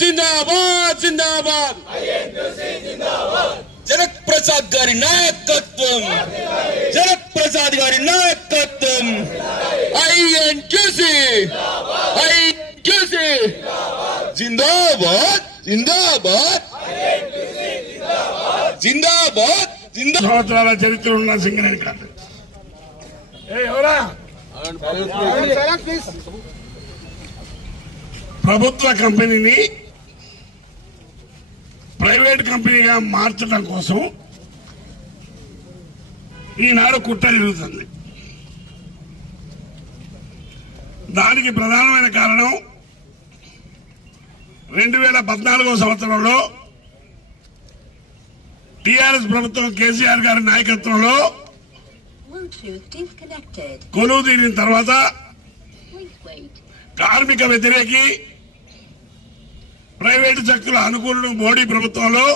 జిందాబాద్ జిందాబాద్ జిందాబాద్ జనక్ ప్రసాద్ గారి నాయకత్వం, జనక్ ప్రసాద్ గారి నాయకత్వం. ఐఎన్టీయూసీ జిందాబాద్ జిందాబాద్ జిందాబాద్ జిందాబాద్. సంవత్సరాల చరిత్ర ఉన్న సింగరేణి కాదు. ప్రభుత్వ కంపెనీని ప్రైవేట్ కంపెనీగా మార్చడం కోసం ఈనాడు కుట్ర జరుగుతుంది. దానికి ప్రధానమైన కారణం 2014 సంవత్సరంలో టీఆర్ఎస్ ప్రభుత్వం కేసీఆర్ గారి నాయకత్వంలో కొలువు తీరిన తర్వాత కార్మిక వ్యతిరేకి ప్రైవేటు శక్తుల అనుకూలుడు మోడీ ప్రభుత్వంలో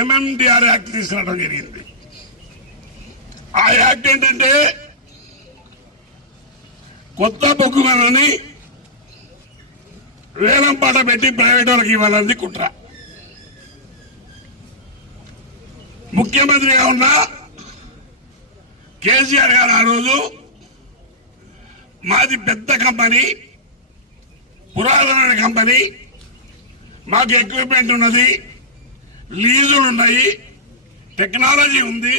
ఎంఎండిఆర్ యాక్ట్ తీసుకురావడం జరిగింది. ఆ యాక్ట్ ఏంటంటే కొత్త బొగ్గు గనులని వేలం పాట పెట్టి ప్రైవేట్ వాళ్ళకి ఇవ్వాలని కుట్ర. ముఖ్యమంత్రిగా ఉన్న కేసీఆర్ గారు ఆ రోజు మాది పెద్ద కంపెనీ, పురాతనమైన కంపెనీ, మాకు ఎక్విప్మెంట్ ఉన్నది, లీజులు ఉన్నాయి, టెక్నాలజీ ఉంది,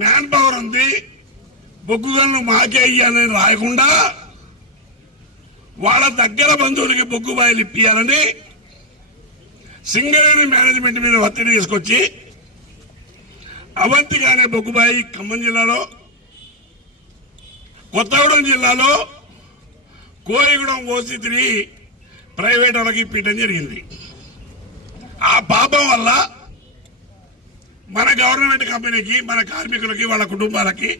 మ్యాన్ పవర్ ఉంది, బొగ్గు గనులు మాకే ఇయ్యాలని రాయకుండా వాళ్ళ దగ్గర బంధువులకి బొగ్గు బాయిలు ఇప్పియాలని సింగరేణి మేనేజ్మెంట్ మీద ఒత్తిడి తీసుకొచ్చి అవంతిగానే బొగ్గుబాయి ఖమ్మం జిల్లాలో, కొత్తగూడెం జిల్లాలో కోయిగూడెం ఓసి3 ప్రైవేట్ వాళ్ళకి ఇప్పించడం జరిగింది. ఆ పాపం వల్ల మన గవర్నమెంట్ కంపెనీకి, మన కార్మికులకి, వాళ్ళ కుటుంబాలకి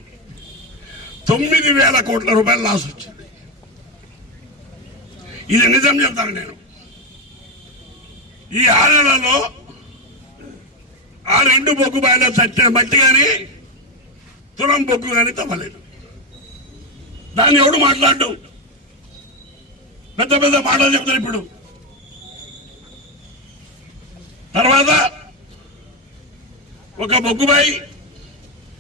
9,000 కోట్ల రూపాయలు లాస్ వచ్చింది. ఇది నిజం చెప్తాను నేను. ఈ 6 నెలల్లో ఆ 2 బొగ్గు బాయిలో చచ్చిన మట్టి కానీ తులం బొగ్గు కానీ తవ్వలేదు. దాన్ని ఎవడు మాట్లాడు, పెద్ద పెద్ద మాటలు చెప్తారు. ఇప్పుడు తర్వాత ఒక బొగ్గుబాయి